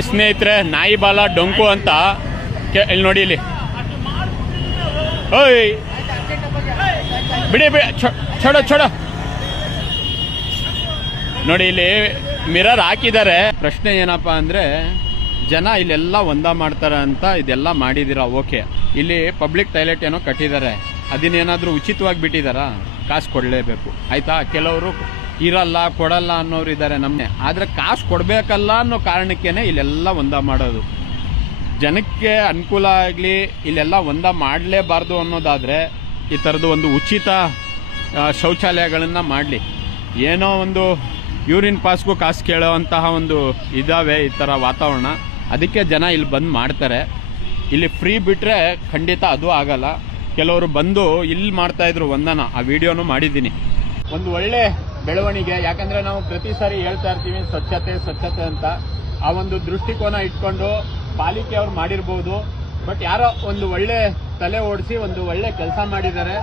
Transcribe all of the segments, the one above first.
ಸ್ನೇಹಿತರೆ, ನಾಯಿ ಬಾಲ ಡೊಂಕು ಅಂತ ಇಲ್ಲಿ ನೋಡಿ. ಇಲ್ಲಿ ಓಯ್ ಬಿಡಿ ಛೋಡ ನೋಡಿ, ಇಲ್ಲಿ ಮಿರರ್ ಹಾಕಿದ್ದಾರೆ. ಪ್ರಶ್ನೆ ಏನಪ್ಪಾ ಅಂದ್ರೆ, ಜನ ಇಲ್ಲೆಲ್ಲ ಒಂದ ಮಾಡ್ತಾರೆ ಅಂತ ಇದೆಲ್ಲ ಮಾಡಿದಿರ. ಓಕೆ, ಇಲ್ಲಿ ಪಬ್ಲಿಕ್ ಟಾಯ್ಲೆಟ್ ಏನೋ ಕಟ್ಟಿದ್ದಾರೆ, ಅದನ್ನೇನಾದ್ರೂ ಉಚಿತವಾಗಿ ಬಿಟ್ಟಿದಾರಾ? ಕಾಸು ಕೊಡಲೇಬೇಕು, ಆಯ್ತಾ? ಕೆಲವರು ಇರಲ್ಲ, ಕೊಡಲ್ಲ ಅನ್ನೋರು ಇದ್ದಾರೆ ನಮ್ಮನೆ. ಆದ್ರೆ ಕಾಸು ಕೊಡಬೇಕಲ್ಲ ಅನ್ನೋ ಕಾರಣಕ್ಕೇನೆ ಇಲ್ಲೆಲ್ಲ ಒಂದ ಮಾಡೋದು. ಜನಕ್ಕೆ ಅನುಕೂಲ ಆಗಲಿ, ಇಲ್ಲೆಲ್ಲ ಒಂದ ಮಾಡಲೇಬಾರ್ದು ಅನ್ನೋದಾದ್ರೆ ಈ ಥರದ್ದು ಒಂದು ಉಚಿತ ಶೌಚಾಲಯಗಳನ್ನು ಮಾಡಲಿ. ಏನೋ ಒಂದು ಯೂರಿನ್ ಪಾಸ್ಗೂ ಕಾಸು ಕೇಳೋವಂತಹ ಒಂದು ಇದಾವೆ ಈ ಥರ ವಾತಾವರಣ. ಅದಕ್ಕೆ ಜನ ಇಲ್ಲಿ ಬಂದು ಮಾಡ್ತಾರೆ. ಇಲ್ಲಿ ಫ್ರೀ ಬಿಟ್ಟರೆ ಖಂಡಿತ ಅದು ಆಗಲ್ಲ. ಕೆಲವರು ಬಂದು ಇಲ್ಲಿ ಮಾಡ್ತಾಯಿದ್ರು ಒಂದನ, ಆ ವಿಡಿಯೋನು ಮಾಡಿದ್ದೀನಿ. ಒಂದು ಒಳ್ಳೆ ಬೆಳವಣಿಗೆ. ಯಾಕಂದರೆ ನಾವು ಪ್ರತಿ ಸಾರಿ ಹೇಳ್ತಾ ಇರ್ತೀವಿ ಸ್ವಚ್ಛತೆ ಅಂತ. ಆ ಒಂದು ದೃಷ್ಟಿಕೋನ ಇಟ್ಕೊಂಡು ಪಾಲಿಕೆಯವ್ರು ಮಾಡಿರ್ಬೋದು. ಬಟ್ ಯಾರೋ ಒಂದು ಒಳ್ಳೆ ತಲೆ ಓಡಿಸಿ ಒಂದು ಒಳ್ಳೆ ಕೆಲಸ ಮಾಡಿದ್ದಾರೆ.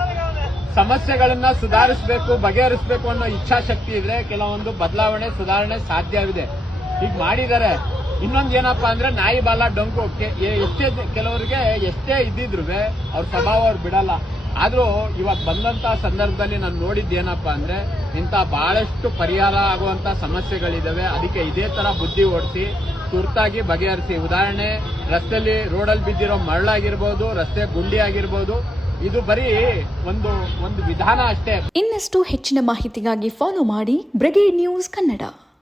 ಸಮಸ್ಯೆಗಳನ್ನ ಸುಧಾರಿಸಬೇಕು, ಬಗೆಹರಿಸಬೇಕು ಅನ್ನೋ ಇಚ್ಛಾಶಕ್ತಿ ಇದ್ರೆ ಕೆಲವೊಂದು ಬದಲಾವಣೆ, ಸುಧಾರಣೆ ಸಾಧ್ಯವಿದೆ. ಈಗ ಮಾಡಿದ್ದಾರೆ. ಇನ್ನೊಂದು ಏನಪ್ಪಾ ಅಂದ್ರೆ, ನಾಯಿ ಬಾಲ ಡೊಂಕು. ಕೆಲವರಿಗೆ ಎಷ್ಟೇ ಇದ್ದಿದ್ರು ಅವ್ರ ಸ್ವಭಾವ ಅವ್ರು ಬಿಡಲ್ಲ. ಆದ್ರೂ ಇವಾಗ ಬಂದಂತ ಸಂದರ್ಭದಲ್ಲಿ ನಾನು ನೋಡಿದ್ದೇನಪ್ಪಾ ಅಂದ್ರೆ, ಇಂಥ ಬಹಳಷ್ಟು ಪರಿಹಾರ ಆಗುವಂತ ಸಮಸ್ಯೆಗಳಿದಾವೆ. ಅದಕ್ಕೆ ಇದೇ ತರ ಬುದ್ಧಿ ಓಡಿಸಿ ತುರ್ತಾಗಿ ಬಗೆಹರಿಸಿ. ಉದಾಹರಣೆ, ರಸ್ತೆಯಲ್ಲಿ ರೋಡಲ್ಲಿ ಬಿದ್ದಿರೋ ಮರಳಾಗಿರ್ಬೋದು, ರಸ್ತೆ ಗುಂಡಿ ಆಗಿರ್ಬೋದು, ಇದು ಬರೀ ಒಂದು ವಿಧಾನ ಅಷ್ಟೇ. ಇನ್ನಷ್ಟು ಹೆಚ್ಚಿನ ಮಾಹಿತಿಗಾಗಿ ಫಾಲೋ ಮಾಡಿ ಬ್ರಿಗೇಡ್ ನ್ಯೂಸ್ ಕನ್ನಡ.